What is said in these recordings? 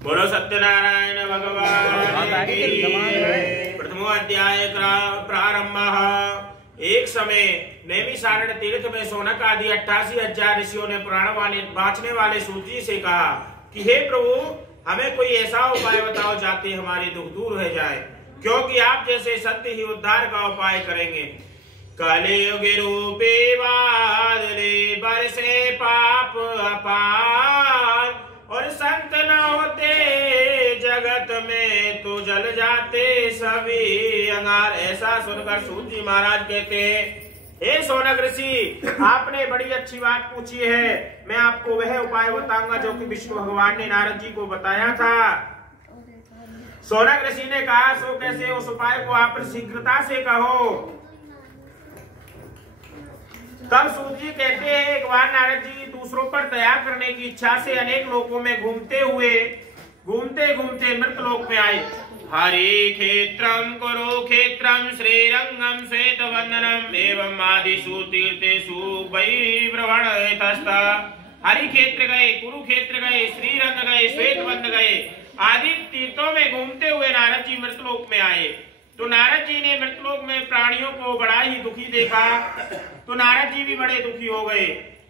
बोलो सत्यनारायण भगवान की। प्रथमो अध्याय प्रारंभ। एक समय नैमिषारण्य तीर्थ में शौनक आदि 88,000 ऋषियों ने पुराण बांचने वाले सूत जी से कहा कि हे प्रभु, हमें कोई ऐसा उपाय बताओ जाते हमारे दुख दूर हो जाए, क्योंकि आप जैसे सत्य ही उद्धार का उपाय करेंगे। कलियुग रूपे बादले बरसे पाप अपार, और संत न होते जगत में तो जल जाते सभी अंगार। ऐसा सुनकर सूत जी महाराज कहते हैं, हे शौनक ऋषि, आपने बड़ी अच्छी बात पूछी है। मैं आपको वह उपाय बताऊंगा जो कि विष्णु भगवान ने नारद जी को बताया था। शौनक ऋषि ने कहा, सो कैसे? उस उपाय को आप शीघ्रता से कहो। तब सूत जी कहते हैं, एक बार नारद जी दूसरों पर दया करने की इच्छा से अनेक लोकों में घूमते घूमते मृत लोक में आए। हरि क्षेत्रम कुरुक्षेत्रम श्रीरंगम श्वेत वंदनम एवं आदिषु तीर्थेषु वैभ्रवणतस्ता। हरि क्षेत्र गए, कुरुक्षेत्र गए, श्रीरंग गए, श्वेत वंद गए, आदि तीर्थों में घूमते हुए नारद जी मृतलोक में आए। तो नारद जी ने मृतलोक में प्राणियों को बड़ा ही दुखी देखा, तो नारद जी भी बड़े दुखी हो गए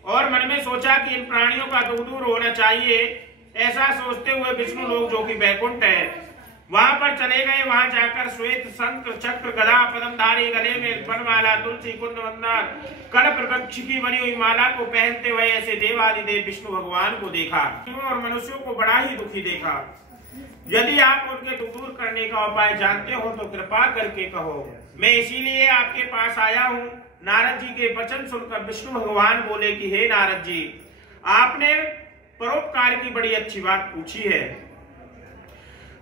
और मन में सोचा कि इन प्राणियों का दुख दूर होना चाहिए। ऐसा सोचते हुए विष्णु लोक जो कि बैकुंठ है, वहां पर चले गए। वहां जाकर श्वेत शंख चक्र गदा पद्मधारी, गले में वनमाला, तुलसी कुंद वंदना, कल्प वृक्ष की बनी हुई माला को पहनते हुए ऐसे देवादिदेव विष्णु भगवान को देखा और मनुष्यों को बड़ा ही दुखी देखा। यदि आप उनके दुख दूर करने का उपाय जानते हो तो कृपा करके कहो, मैं इसीलिए आपके पास आया हूँ। नारद जी के वचन सुनकर विष्णु भगवान बोले कि हे नारद जी, आपने परोपकार की बड़ी अच्छी बात पूछी है।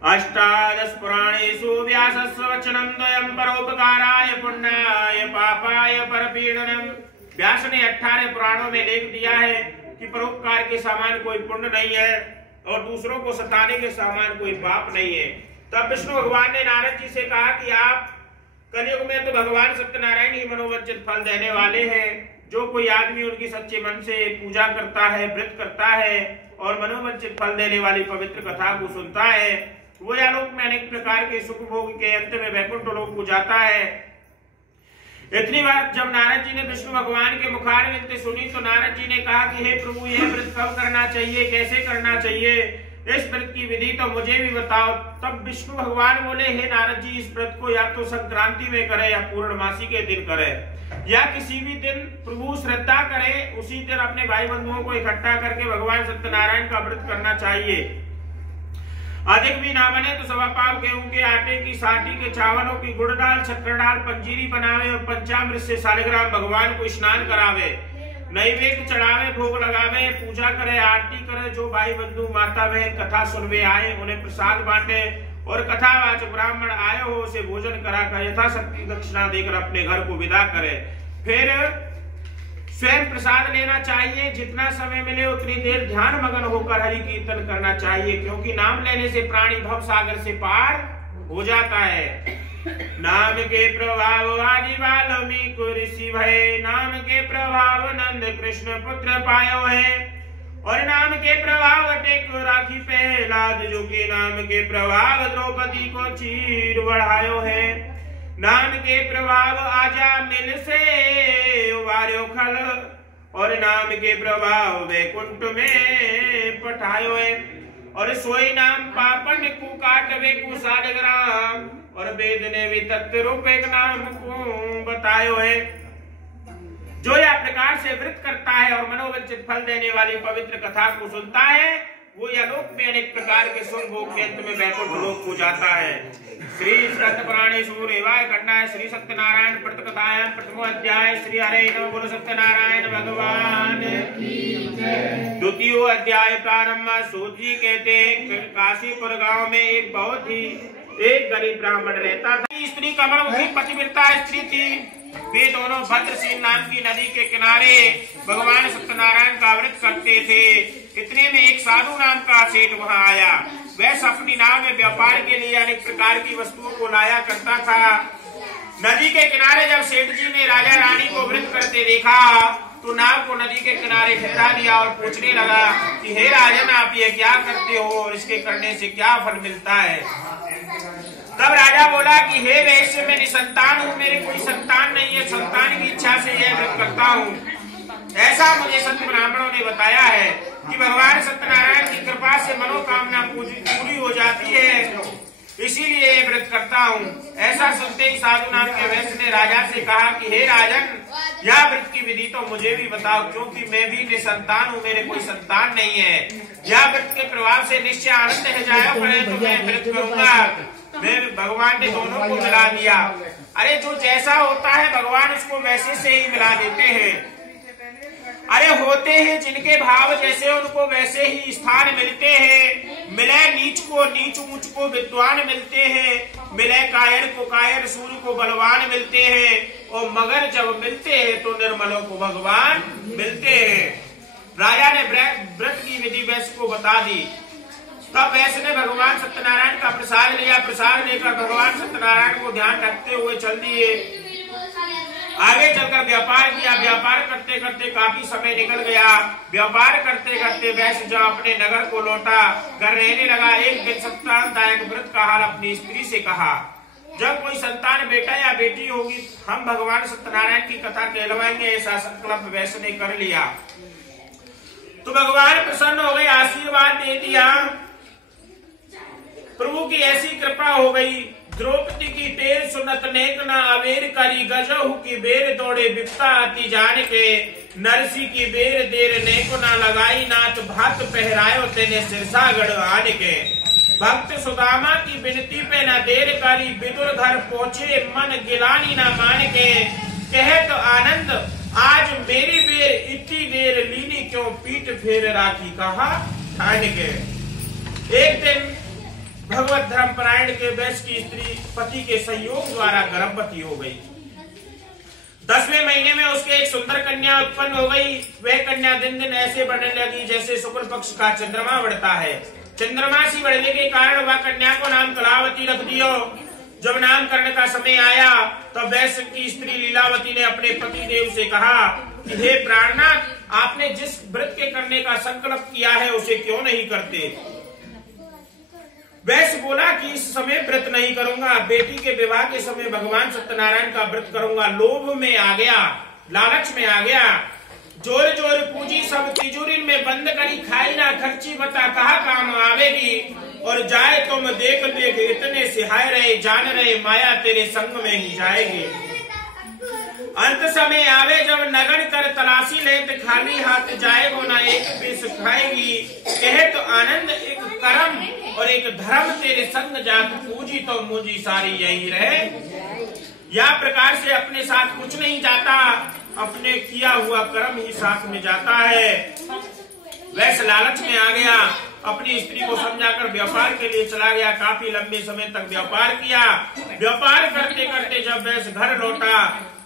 अष्टादश पुराणेषु व्यासस्य वचनं द्वयं परोपकाराय पुण्याय पापाय परपीडनम। व्यास ने 18 पुराणों में लिख दिया है कि परोपकार के समान कोई पुण्य नहीं है और दूसरों को सताने के समान कोई पाप नहीं है। तब विष्णु भगवान ने नारद जी से कहा कि आप कलयुग में तो भगवान सत्यनारायण ही मनोवांछित फल देने वाले हैं। जो कोई आदमी उनकी सच्चे मन से पूजा करता है, व्रत करता है और मनोवांछित फल देने वाली पवित्र कथा को सुनता है, वो यालोक में अनेक प्रकार के सुख भोग के अंत में वैकुंठ लोक को जाता है। इतनी बात जब नारद जी ने विष्णु भगवान के मुखारविंद सुनी तो नारद जी ने कहा कि हे प्रभु, यह व्रत कब करना चाहिए, कैसे करना चाहिए, इस व्रत की विधि तो मुझे भी बताओ। तब विष्णु भगवान बोले, हे नारद जी, इस व्रत को या तो संक्रांति में करे या पूर्णमासी के दिन करे या किसी भी दिन प्रभु श्रद्धा करे, उसी दिन अपने भाई बंधुओं को इकट्ठा करके भगवान सत्यनारायण का व्रत करना चाहिए। अधिक भी ना बने तो सवा पाव गेहूं के आटे की, साटी के चावलों की, गुड़ डाल, शक्कर डाल, पंजीरी बनावे और पंचामृत से शालिग्राम भगवान को स्नान करावे, नैवेद्य चढ़ावे, भोग लगावे, पूजा करे, आरती करे। जो भाई बंधु माता बहन कथा सुनवे आए उन्हें प्रसाद बांटे और कथावाचक ब्राह्मण आए हो उसे भोजन कराकर यथाशक्ति दक्षिणा देकर अपने घर को विदा करे। फिर स्वयं प्रसाद लेना चाहिए। जितना समय मिले उतनी देर ध्यान मगन होकर हरि कीर्तन करना चाहिए, क्योंकि नाम लेने से प्राणी भव सागर से पार हो जाता है। नाम के प्रभाव आदि वाल्मीकि ऋषि भय, नाम के प्रभाव नंद कृष्ण पुत्र पायो है, और नाम के प्रभाव टेक राखी प्रहलाद, जो के नाम के प्रभाव द्रौपदी को चीर बढ़ायो है। नाम के प्रभाव आजा मिल से उबार्यो खल, और नाम के प्रभाव वैकुंठ में पठायो है, और सोई नाम पापन को काटवे को शालिग्राम, और वेद ने भी तत्व रूप एक नाम को बतायो है। जो यह प्रकार से व्रत करता है और मनोवांछित फल देने वाली पवित्र कथा को सुनता है, वो यह लोक में अनेक प्रकार के सुख भोग के अंत में वैकुंठ लोक को जाता है। श्री स्कंद पुराणे सूर्यवाय खंडाय श्री सत्यनारायण व्रत कथायां प्रथमो अध्याय। श्री हरे नमः। बोलो सत्यनारायण भगवान की जय। द्वितीय अध्याय प्रारंभ। सूत जी कहते हैं, काशीपुर गांव में एक गरीब ब्राह्मण रहता था। स्त्री कमलमुखी पतिव्रता स्त्री थी। वे दोनों भद्रसेन नाम की नदी के किनारे भगवान सत्यनारायण का व्रत करते थे। इतने में एक साधु नाम का सेठ वहां आया। वह अपनी नाव में व्यापार के लिए अनेक प्रकार की वस्तुओं को लाया करता था। नदी के किनारे जब सेठ जी ने राजा रानी को व्रत करते देखा तो नाव को नदी के किनारे ठहरा दिया और पूछने लगा कि हे राजन, आप ये क्या करते हो और इसके करने से क्या फल मिलता है। तब राजा बोला कि हे वैश्य, मैं निसंतान हूँ, मेरे कोई संतान नहीं है, संतान की इच्छा से यह व्रत करता हूँ। ऐसा मुझे संत ब्राह्मणों ने बताया है कि भगवान सत्यनारायण की कृपा से मनोकामना पूरी हो जाती है, इसीलिए ये व्रत करता हूँ। ऐसा सुनते ही साधु नाम के वैश्य ने राजा से कहा कि हे राजन, यह व्रत की विधि तो मुझे भी बताओ, क्योंकि मैं भी निसंतान हूँ, मेरे कोई संतान नहीं है। यह व्रत के प्रभाव से निश्चय आनंद है जाए पड़े तो मैं व्रत करूंगा। मैं भगवान ने दोनों को मिला दिया। अरे जो जैसा होता है भगवान उसको वैसे से ही मिला देते हैं। अरे होते हैं जिनके भाव जैसे उनको वैसे ही स्थान मिलते हैं। मिले नीच को नीच, ऊंच को विद्वान मिलते हैं। मिले कायर को कायर, सूर्य को बलवान मिलते हैं। और मगर जब मिलते हैं तो निर्मलों को भगवान मिलते हैं। राजा ने व्रत की विधि वैश्य को बता दी। तब वैश्य ने भगवान सत्यनारायण का प्रसाद लिया। प्रसाद लेकर भगवान सत्यनारायण को ध्यान रखते हुए चल दिए। आगे चलकर व्यापार किया। व्यापार करते करते काफी समय निकल गया। व्यापार करते करते वैश्य जब अपने नगर को लौटा, घर रहने लगा। एक दिन संतानदायक व्रत का हाल अपनी स्त्री से कहा। जब कोई संतान बेटा या बेटी होगी हम भगवान सत्यनारायण की कथा कहलवाएंगे, ऐसा संकल्प वैश्य ने कर लिया। तो भगवान प्रसन्न हो गए, आशीर्वाद दे दिया। प्रभु की ऐसी कृपा हो गई। द्रौपदी की तेज सुनत नेक न अवेर करी, गजहु की बेर दौड़े विपता आती जान के। नरसी की बेर देर नेको न लगाई, नाथ भात पहरायो तेने सिरसागढ़ आन के। भक्त सुदामा की विनती पे न देर करी, विदुर घर पहुंचे मन गिलानी न मान के। कहत आनंद आज मेरी बेर, इतनी देर लीनी क्यों पीठ फेर राखी कहा ठान के। एक दिन भगवत धर्मपरायण के वैश्य की स्त्री पति के संयोग द्वारा गर्भवती हो गई। 10वें महीने में उसके एक सुंदर कन्या उत्पन्न हो गई। वह कन्या दिन दिन ऐसे बढ़ने लगी जैसे शुक्ल पक्ष का चंद्रमा बढ़ता है। चंद्रमा सी बढ़ने के कारण वह कन्या को नाम कलावती रख दियो। जब नामकरण का समय आया तब वैश्य की स्त्री लीलावती ने अपने पति देव से कहा कि हे प्राणनाथ, आपने जिस व्रत के करने का संकल्प किया है उसे क्यों नहीं करते। वैश्य बोला कि इस समय व्रत नहीं करूंगा, बेटी के विवाह के समय भगवान सत्यनारायण का व्रत करूंगा। लोभ में आ गया, लालच में आ गया। जोर जोर पूजी सब तिजोरी में बंद करी, खाई ना खर्ची बता कहा काम आवेगी। और जाए तुम देख देख इतने सिहाय रहे, जान रहे माया तेरे संग में ही जाएगी। अंत समय आवे जब नगन कर तलाशी ले, तो खाली हाथ जाएगो ना एक पीस खाएगी। कहे तो आनंद एक कर्म और एक धर्म तेरे संग जात, पूजी तो मुझी सारी यही रहे। या प्रकार से अपने साथ कुछ नहीं जाता, अपने किया हुआ कर्म ही साथ में जाता है। वैश्य लालच में आ गया, अपनी स्त्री को समझाकर व्यापार के लिए चला गया। काफी लंबे समय तक व्यापार किया। व्यापार करते करते जब वैश्य घर लौटा,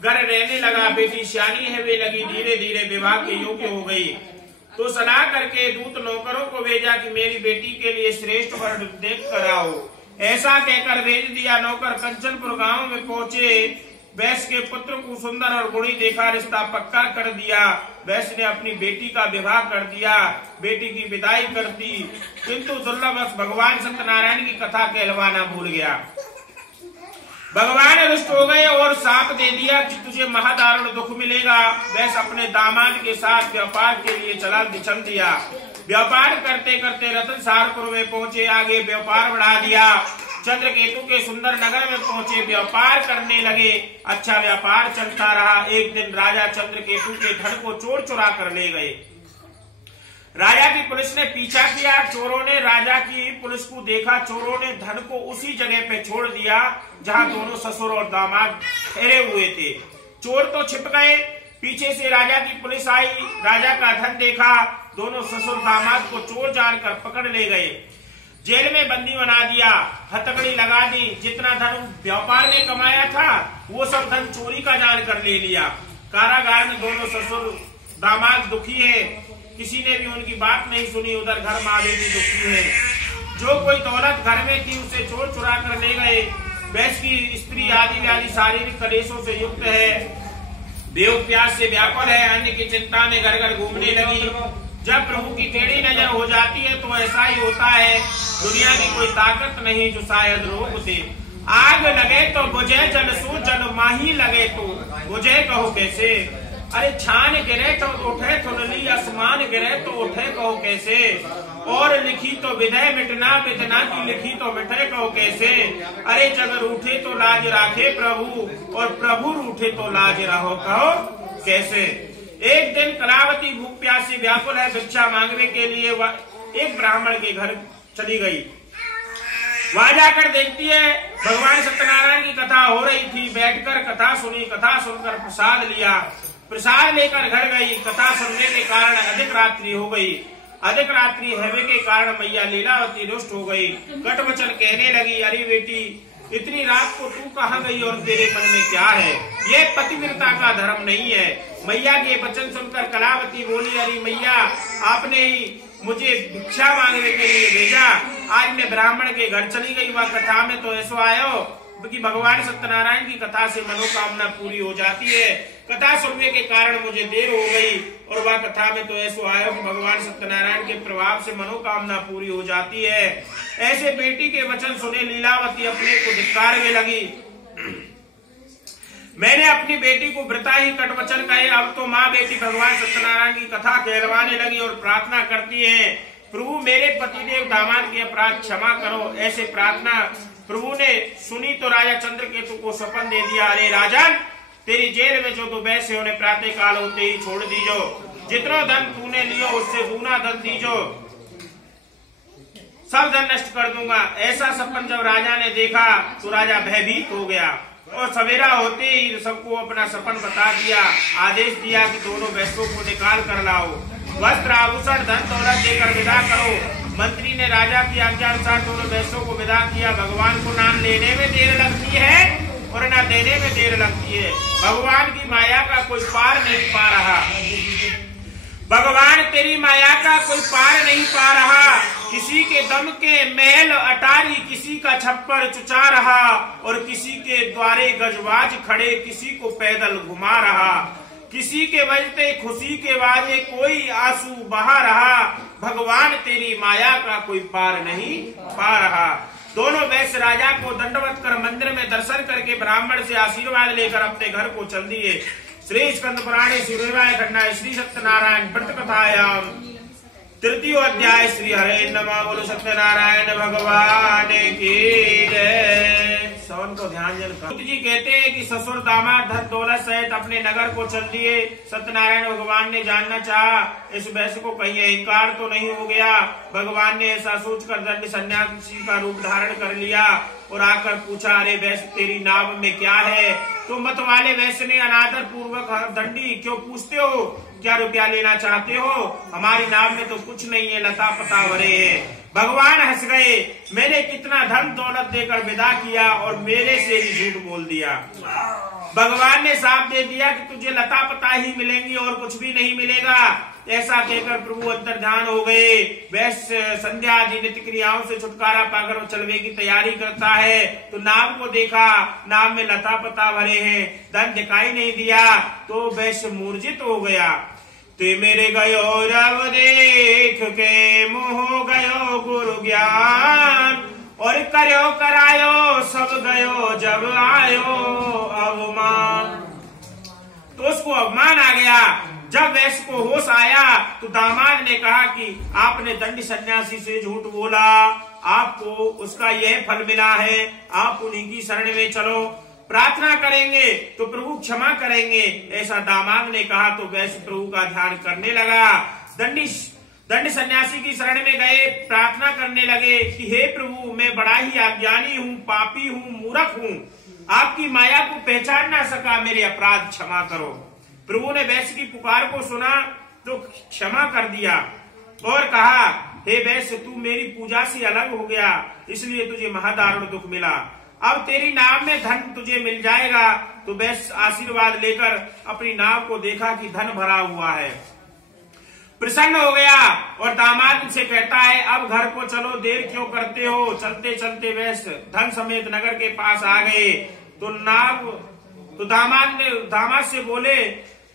घर रहने लगा। बेटी सियानी है वे लगी, धीरे धीरे विवाह के योग्य हो गई। तो सलाह करके दूत नौकरों को भेजा कि मेरी बेटी के लिए श्रेष्ठ वर देख कर आओ। ऐसा कहकर भेज दिया। नौकर कंचनपुर गांव में पहुंचे। वैश्य के पुत्र को सुंदर और गुणी देखा, रिश्ता पक्का कर दिया। वैश्य ने अपनी बेटी का विवाह कर दिया, बेटी की विदाई कर दी। किंतु दुर्लभ भगवान सत्यनारायण की कथा कहलवाना भूल गया। भगवान रुष्ट हो गए और साप दे दिया कि तुझे महादारुण दुख मिलेगा। वैश्य अपने दामाद के साथ व्यापार के लिए चल दिया। व्यापार करते करते रतनसारपुर में पहुंचे। आगे व्यापार बढ़ा दिया। चंद्रकेतु के सुंदर नगर में पहुंचे, व्यापार करने लगे। अच्छा व्यापार चलता रहा। एक दिन राजा चंद्रकेतु के धन को चोर चुरा कर ले गए। राजा की पुलिस ने पीछा किया। चोरों ने राजा की पुलिस को देखा। चोरों ने धन को उसी जगह पे छोड़ दिया जहां दोनों ससुर और दामाद ठहरे हुए थे। चोर तो छिप गए। पीछे से राजा की पुलिस आई, राजा का धन देखा। दोनों ससुर दामाद को चोर जानकर पकड़ ले गए, जेल में बंदी बना दिया, हथकड़ी लगा दी। जितना धन व्यापार ने कमाया था वो सब धन चोरी का जानकर ले लिया। कारागार में दोनों ससुर दामाद दुखी है, किसी ने भी उनकी बात नहीं सुनी। उधर घर माँ बेटी दुखी है। जो कोई दौलत घर में थी उसे चोर चुरा कर ले गए। वैश्य की स्त्री आदि व्याधि शारीरिक कलेशों से युक्त है। बेव प्यास से व्याकुल है, अन्न की चिंता में घर घर घूमने लगी। जब प्रभु की टेढ़ी नजर हो जाती है तो ऐसा ही होता है, दुनिया की कोई ताकत नहीं जो शायद रोक दे। आग लगे तो बुझे, जल सो जल माही लगे तो बुझे, कहो कैसे। अरे छान गिरे तो उठे थुनली, आसमान गिरे तो उठे, कहो कैसे। और लिखी तो विधय मिटना, मिटना की लिखी तो मिटे, कहो कैसे। अरे जग रूठे तो लाज राखे प्रभु, और प्रभु रूठे तो लाज रहो, कहो कैसे। एक दिन कलावती भूख प्यास से व्याकुल है, भिक्षा मांगने के लिए एक ब्राह्मण के घर चली गई। वहां जाकर देखती है भगवान सत्यनारायण की कथा हो रही थी। बैठकर कथा सुनी, कथा सुनकर प्रसाद लिया, प्रसाद लेकर घर गई। कथा सुनने के कारण अधिक रात्रि हो गई। अधिक रात्रि होने के कारण मैया लीलावती रुष्ट हो गई। कटवचन कहने लगी, अरे बेटी इतनी रात को तू कहाँ गई और तेरे मन में क्या है। ये पतिव्रता का धर्म नहीं है। मैया के वचन सुनकर कलावती बोली, अरे मैया आपने ही मुझे भिक्षा मांगने के लिए भेजा, आज मैं ब्राह्मण के घर चली गई। वह कथा में तो ऐसा आयो कि भगवान सत्यनारायण की कथा से मनोकामना पूरी हो जाती है। कथा सुनने के कारण मुझे देर हो गई, और वह कथा में तो ऐसा आयो कि भगवान सत्यनारायण के प्रभाव से मनोकामना पूरी हो जाती है। ऐसे बेटी के वचन सुने लीलावती अपने को धिक्कारने लगी। मैंने अपनी बेटी को वृता ही कटवचन कहे, अब तो माँ बेटी भगवान सत्यनारायण की कथा कहलवाने लगी और प्रार्थना करती है, प्रभु मेरे पतिदेव दामाद के अपराध क्षमा करो। ऐसे प्रार्थना प्रभु ने सुनी तो राजा चंद्रकेतु को स्वप्न दे दिया, अरे राजन तेरी जेल में जो तो वैसे उन्हें प्रातः काल होते ही छोड़ दीजो, जितना धन तूने लियो उससे दूना धन दीजो, सब धन नष्ट कर दूंगा। ऐसा सपन जब राजा ने देखा तो राजा भयभीत हो गया, और सवेरा होते ही सबको अपना सपन बता दिया। आदेश दिया कि दोनों वैश्यों को निकाल कर लाओ, वस्त्र आभूषण धन दौलत देकर विदा करो। मंत्री ने राजा की आज्ञा अनुसार दोनों वैश्यों को विदा किया। भगवान को नाम लेने में देर लगती है और न देने में देर लगती है। भगवान की माया का कोई पार नहीं पा रहा, भगवान तेरी माया का कोई पार नहीं पा रहा। किसी के दम के महल अटारी, किसी का छप्पर चुचा रहा, और किसी के द्वारे गजबाज खड़े, किसी को पैदल घुमा रहा। किसी के बजते खुशी के बाजे कोई आंसू बहा रहा। भगवान तेरी माया का कोई पार नहीं पा रहा। दोनों वैश्य राजा को दंडवत कर मंदिर में दर्शन करके ब्राह्मण से आशीर्वाद लेकर अपने घर को चल दिए। श्री स्कंद पुराणे सूर्यवाय खंडा श्री सत्यनारायण व्रत कथायाम तृतीय अध्याय। श्री हरे नमः। बोलो सत्यनारायण भगवान की जय। सवन को ध्यान जन कर। जी कहते हैं कि ससुर दामाद धन दौलत सहित अपने नगर को चल दिए। सत्यनारायण भगवान ने जानना चाहा इस वैश्य को कहीं अहंकार तो नहीं हो गया। भगवान ने ऐसा सोचकर दंड सन्यासी का रूप धारण कर लिया और आकर पूछा, अरे वैश्य तेरी नाव में क्या है। तो मत वाले वैश्य ने अनादर पूर्वक, दंडी क्यों पूछते हो, क्या रुपया लेना चाहते हो, हमारी नाव में तो कुछ नहीं है, लता पता भरे है। भगवान हंस गए, मैंने कितना धन दौलत देकर विदा किया और मेरे से ही झूठ बोल दिया। भगवान ने साफ दे दिया कि तुझे लता पता ही मिलेंगी और कुछ भी नहीं मिलेगा। ऐसा कहकर प्रभु अंतर्ध्यान हो गए। वैश्य संध्या आदि नित्य क्रियाओं से छुटकारा पाकर चलने की तैयारी करता है तो नाव को देखा, नाव में लता पता भरे हैं, धन दिखाई नहीं दिया तो वैश्य मूर्छित हो गया। ते मेरे गयो रव देख के मोह गयो गुरु ज्ञान, और करो करायो सब गयो जब आयो अवमान। तो उसको अवमान आ गया। जब वैश्य को होश आया तो दामाद ने कहा कि आपने दंड सन्यासी से झूठ बोला, आपको उसका यह फल मिला है, आप उन्हीं की शरण में चलो, प्रार्थना करेंगे तो प्रभु क्षमा करेंगे। ऐसा दामाद ने कहा तो वैश्य प्रभु का ध्यान करने लगा। दंड सन्यासी की शरण में गए, प्रार्थना करने लगे कि हे प्रभु मैं बड़ा ही अज्ञानी हूँ, पापी हूँ, मूर्ख हूँ, आपकी माया को पहचान ना सका, मेरे अपराध क्षमा करो। प्रभु ने वैश्य की पुकार को सुना तो क्षमा कर दिया और कहा, हे वैश्य तू मेरी पूजा से अलग हो गया, इसलिए तुझे महादारुण दुख मिला, अब तेरी नाव में धन तुझे मिल जाएगा। तो वैश्य आशीर्वाद लेकर अपनी नाव को देखा कि धन भरा हुआ है, प्रसन्न हो गया और दामाद से कहता है, अब घर को चलो, देर क्यों करते हो। चलते चलते वैश्य धन समेत नगर के पास आ गए तो नाव तो दामाद से बोले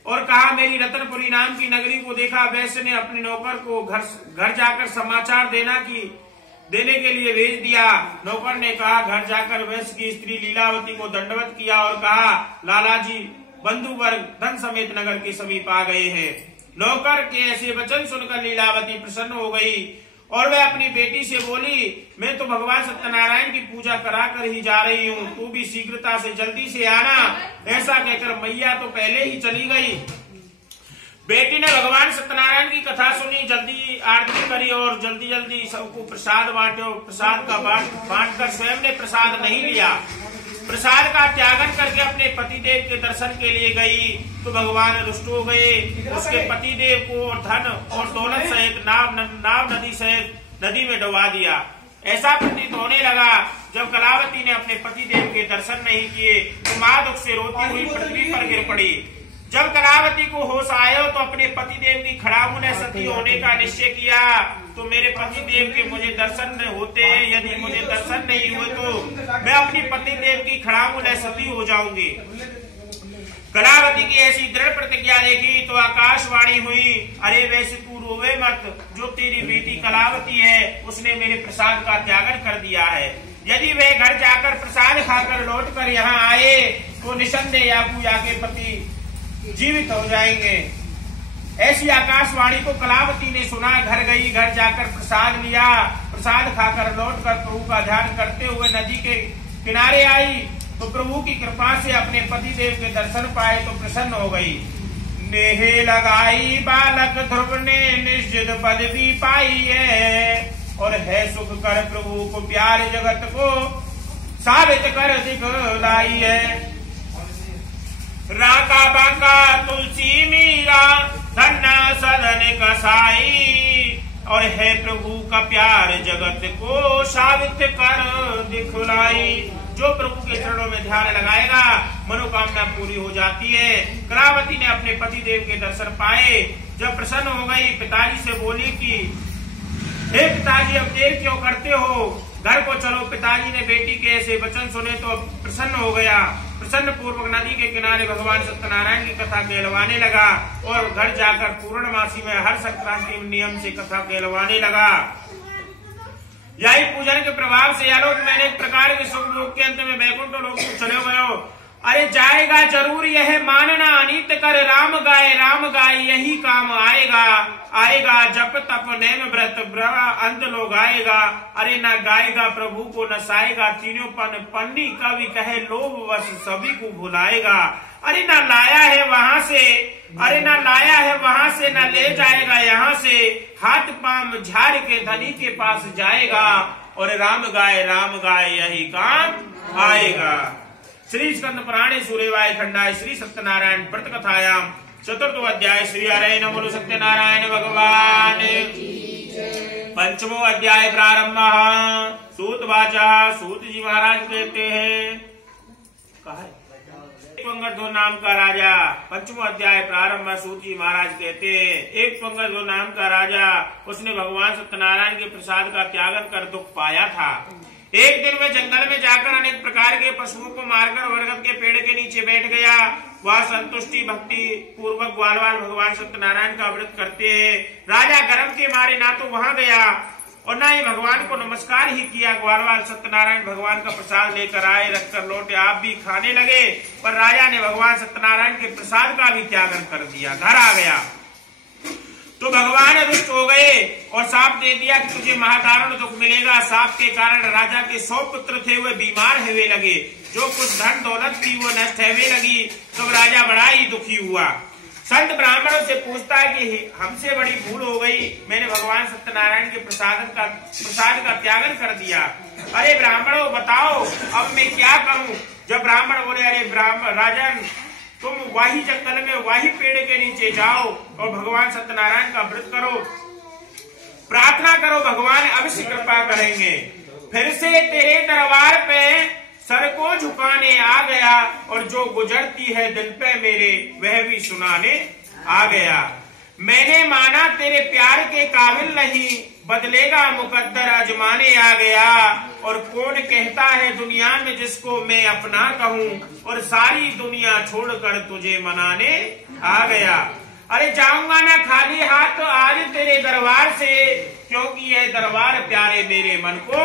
और कहा, मेरी रतनपुरी नाम की नगरी को देखा। वैश्य ने अपने नौकर को घर जाकर समाचार देने के लिए भेज दिया। नौकर ने कहा, घर जाकर वैश्य की स्त्री लीलावती को दंडवत किया और कहा, लालाजी बंधु वर्ग धन समेत नगर के समीप आ गए हैं। नौकर के ऐसे वचन सुनकर लीलावती प्रसन्न हो गई और वह अपनी बेटी से बोली, मैं तो भगवान सत्यनारायण की पूजा करा कर ही जा रही हूँ, तू भी शीघ्रता से जल्दी से आना। ऐसा कहकर मैया तो पहले ही चली गई। बेटी ने भगवान सत्यनारायण की कथा सुनी, जल्दी आरती करी और जल्दी जल्दी सबको प्रसाद बांटे। प्रसाद का बांटकर स्वयं ने प्रसाद नहीं लिया। प्रसाद का त्यागन करके अपने पतिदेव के दर्शन के लिए गई तो भगवान रुष्ट हो गए। उसके पतिदेव को धन और दौलत सहित नाव नदी सहित नदी में डुबा दिया। ऐसा प्रतीत होने लगा। जब कलावती ने अपने पतिदेव के दर्शन नहीं किए तो मां दुख से रोती हुई पृथ्वी पर गिर पड़ी। जब कलावती को होश आया तो अपने पतिदेव की खड़ामुने सती होने का निश्चय किया। तो मेरे पतिदेव के मुझे दर्शन होते, यदि मुझे दर्शन नहीं हुए तो मैं अपनी पतिदेव की खड़ामुने सती हो जाऊंगी। कलावती की ऐसी दृढ़ प्रतिज्ञा देखी तो आकाशवाणी हुई, अरे वैसे तू रोवे मत, जो तेरी बेटी कलावती है उसने मेरे प्रसाद का त्यागन कर दिया है। यदि वे घर जाकर प्रसाद खाकर लौट कर यहाँ आए तो निसंदेह याकूया के पति जीवित हो जाएंगे। ऐसी आकाशवाणी को कलावती ने सुना, घर गई, घर जाकर प्रसाद लिया। प्रसाद खाकर लौटकर प्रभु का ध्यान करते हुए नदी के किनारे आई तो प्रभु की कृपा से अपने पतिदेव के दर्शन पाए तो प्रसन्न हो गई। नेहे लगाई बालक ध्रुव ने निश्चित पदवी पाई है, और है सुख कर प्रभु को प्यार जगत को साबित कर दिखलाई है। राका बाका तुलसी मीरा धन्ना सदन कसाई, और है प्रभु का प्यार जगत को साबित कर दिखलाई। जो प्रभु के चरणों में ध्यान लगाएगा मनोकामना पूरी हो जाती है। कलावती ने अपने पतिदेव के दर्शन पाए। जब प्रसन्न हो गई पिताजी से बोली कि हे पिताजी, अब देर क्यों करते हो, घर को चलो। पिताजी ने बेटी के ऐसे वचन सुने तो प्रसन्न हो गया। प्रसन्न पूर्वक नदी के किनारे भगवान सत्यनारायण की कथा कहलवाने लगा और घर जाकर पूर्णमासी में हर संक्रांति नियम से कथा कहलवाने लगा। यही पूजन के प्रभाव से आलोक मैंने एक प्रकार के सुख लोक के अंत में वैकुंठ लोक को चले गए। अरे जाएगा जरूर यह मानना, अनित कर राम गाय यही काम आएगा जप तप नेम व्रत अंत लोग आएगा। अरे ना गाएगा प्रभु को न साएगा, तीनों पन्नी कवि कहे लोभ वश सभी को भुलाएगा। अरे ना लाया है वहां से न ले जाएगा यहाँ से, हाथ पाम झाड़ के धनी के पास जाएगा। और राम गाय यही काम आएगा। श्री स्कंद पुराणे सूर्यवाय खंडाय श्री सत्यनारायण व्रत कथायाम चतुर्थ अध्याय श्री हरे नमो सत्यनारायण भगवान। पंचमो अध्याय प्रारंभ। सूत वाचा, सूत जी महाराज कहते हैं, पंगरध्वज नाम का राजा। पंचमो अध्याय प्रारंभ। सूत जी महाराज कहते हैं, एक पंगरध्वज नाम का राजा, उसने भगवान सत्यनारायण के प्रसाद का त्यागन कर दुख पाया था। एक दिन वह जंगल में जाकर अनेक प्रकार के पशुओं को मारकर बरगद के पेड़ के नीचे बैठ गया। वह संतुष्टि भक्ति पूर्वक ग्वालवाल भगवान सत्यनारायण का व्रत करते हैं। राजा गर्व के मारे ना तो वहां गया और ना ही भगवान को नमस्कार ही किया। ग्वालवाल सत्यनारायण भगवान का प्रसाद लेकर आए, रखकर लौटे, आप भी खाने लगे, पर राजा ने भगवान सत्यनारायण के प्रसाद का भी त्यागन कर दिया। घर आ गया तो भगवान रुष्ट हो गए और साप दे दिया कि तुझे महादारुण दुख मिलेगा। साप के कारण राजा के 100 पुत्र थे, वे बीमार हुए लगे। जो कुछ धन दौलत थी वो नष्ट होने लगी। तब राजा बड़ा ही दुखी हुआ। संत ब्राह्मणों से पूछता है कि हमसे बड़ी भूल हो गई, मैंने भगवान सत्यनारायण के प्रसाद का त्यागन कर दिया। अरे ब्राह्मणों बताओ अब मैं क्या करूं। जब ब्राह्मण बोले, अरे राजन तुम वही जंगल में वही पेड़ के नीचे जाओ और भगवान सत्यनारायण का व्रत करो, प्रार्थना करो, भगवान अवश्य कृपा करेंगे। फिर से तेरे दरबार पे सर को झुकाने आ गया और जो गुजरती है दिल पे मेरे वह भी सुनाने आ गया। मैंने माना तेरे प्यार के काबिल नहीं, बदलेगा मुकद्दर आजमाने आ गया। और कौन कहता है दुनिया में जिसको मैं अपना कहूँ, और सारी दुनिया छोड़कर तुझे मनाने आ गया। अरे जाऊंगा ना खाली हाथ तो आज तेरे दरबार से, क्योंकि यह दरबार प्यारे मेरे मन को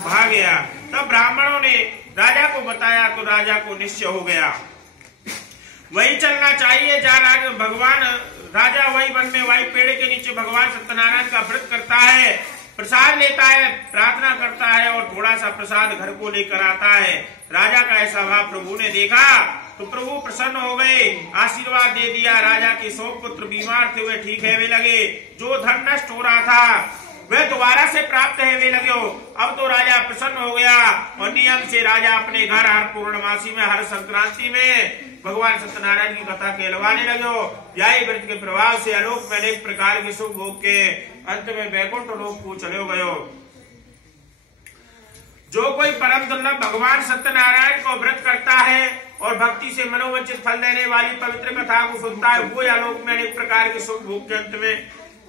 भा गया। तब ब्राह्मणों ने राजा को बताया तो राजा को निश्चय हो गया वही चलना चाहिए जहाँ भगवान राजा वही वन में वही पेड़ के नीचे भगवान सत्यनारायण का व्रत करता है, प्रसाद लेता है, प्रार्थना करता है और थोड़ा सा प्रसाद घर को लेकर आता है। राजा का ऐसा भाव प्रभु ने देखा तो प्रभु प्रसन्न हो गए, आशीर्वाद दे दिया। राजा के 100 पुत्र बीमार थे वे ठीक है वे लगे, जो धन नष्ट हो रहा था वह दोबारा से प्राप्त है वे लगे हो। अब तो राजा प्रसन्न हो गया और नियम से राजा अपने घर हर पूर्णमासी में हर संक्रांति में भगवान सत्यनारायण की कथा कहलवाने लगे हो। यही व्रत के प्रभाव से आलोक में अनेक प्रकार के सुख भोग के अंत में वैकुंठ लोक को चले गयो। जो कोई परम दुर्लभ भगवान सत्यनारायण को व्रत करता है और भक्ति से मनोवंचित फल देने वाली पवित्र कथा को सुनता है, वो आलोक में अनेक प्रकार के सुख भोग के अंत में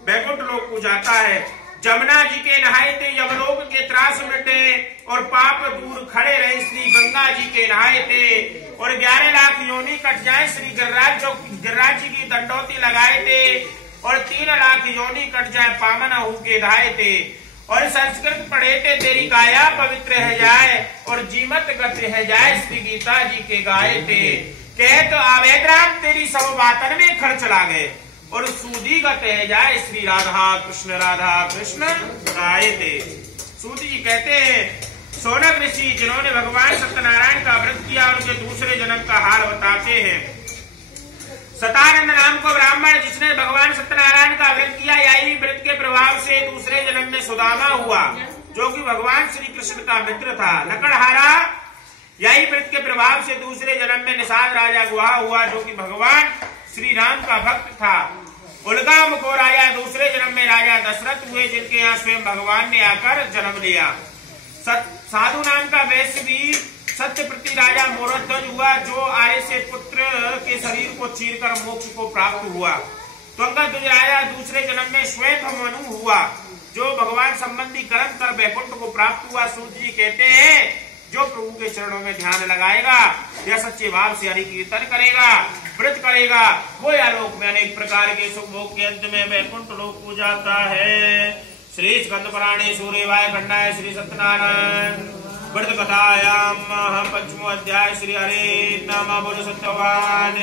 वैकुंठ लोक को जाता है। जमुना जी के नहाए थे यमलोक के त्रास मिटे, और पाप दूर खड़े रहे श्री गंगा जी के नहाए थे। और 11 लाख योनि कट जाए श्री गिरिराज जी की दंडोती लगाए थे, और 3 लाख योनि कट जाए पावन हु के धाये थे। और संस्कृत पढ़े थे तेरी काया पवित्र है जाए, और जीमत गति है जाए श्री गीता जी के गाये थे। कहे तो आवेद राम तेरी सब बातन में खर्च लागे, और सूदी गत है जाए श्री राधा कृष्ण गाये थे। सूदी जी कहते हैं सोनक ऋषि जिन्होंने भगवान सत्यनारायण का व्रत किया उनके दूसरे जन्म का हाल बताते हैं। सतानंद नाम को ब्राह्मण जिसने भगवान सत्यनारायण का व्रत किया, यही व्रत के प्रभाव से दूसरे जन्म में सुदामा हुआ, जो कि भगवान श्री कृष्ण का मित्र था। लकड़हारा यही व्रत के प्रभाव से दूसरे जन्म में निषाद राजा गुहा हुआ, जो कि भगवान श्री राम का भक्त था। उलगाम को राजा दूसरे जन्म में राजा दशरथ हुए, जिनके यहाँ स्वयं भगवान ने आकर जन्म लिया। साधु नाम का वैश्य भी सत्यप्रति राजा मोरध्वज हुआ, जो आर्य से पुत्र के शरीर को चीरकर मोक्ष को प्राप्त हुआ। त्वंगध्वज राजा दूसरे जन्म में स्वयं मनु हुआ, जो भगवान संबंधी कर्म कर वैकुंठ को प्राप्त हुआ। सूत जी कहते हैं जो प्रभु के चरणों में ध्यान लगाएगा या सच्चे भाव से हरि कीर्तन करेगा, व्रत करेगा, वो आलोक में अनेक प्रकार के सुख भोग के अंत में वैकुंठ लोक को जाता है। श्री स्कंद पुराणे सूर्यवाय खंडाय श्री सत्यनारायण व्रत कथायाम पंचमो अध्याय श्री हरे नाम बोलो सत्यवान।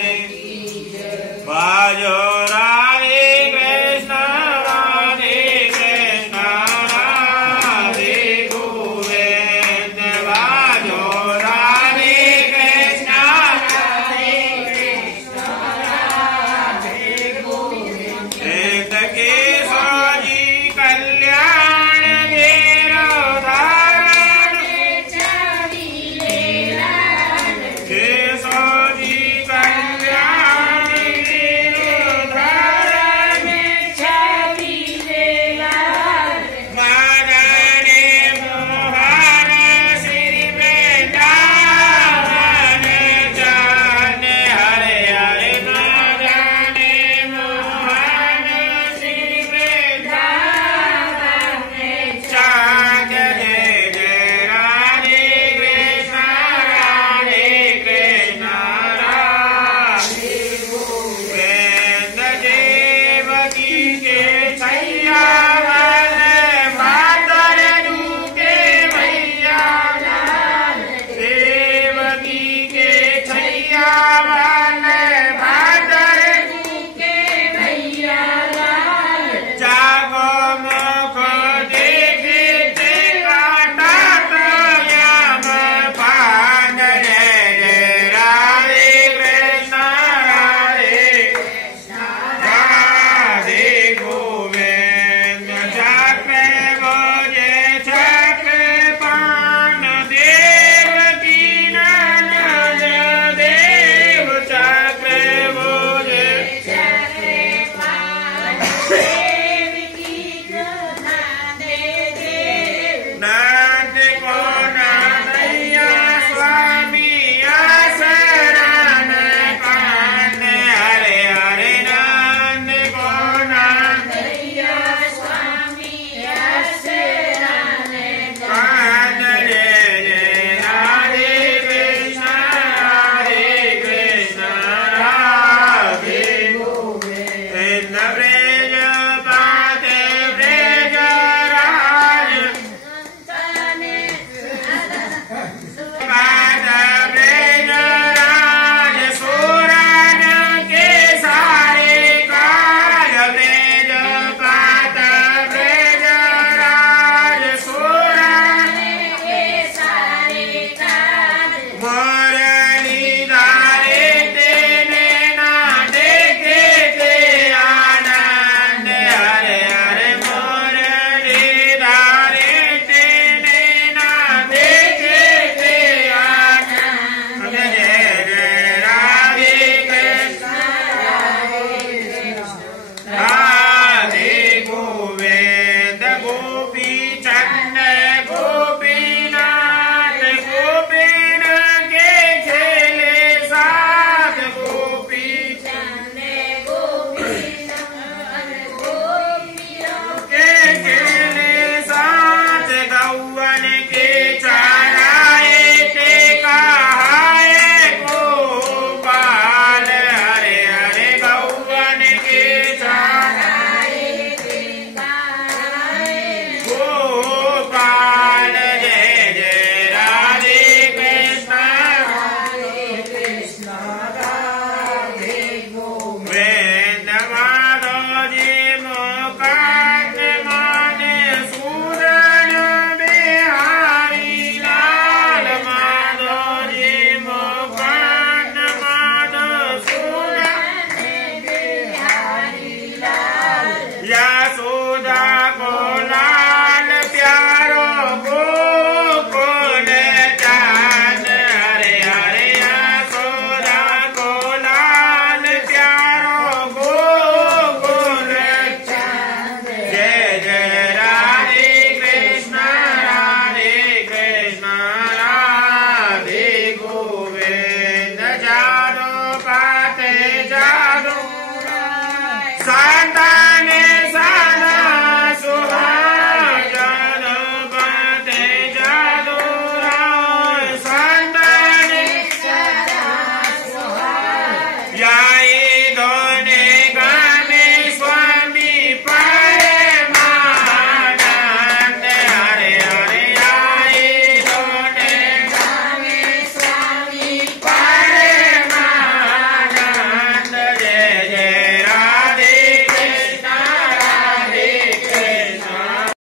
बाजो राधे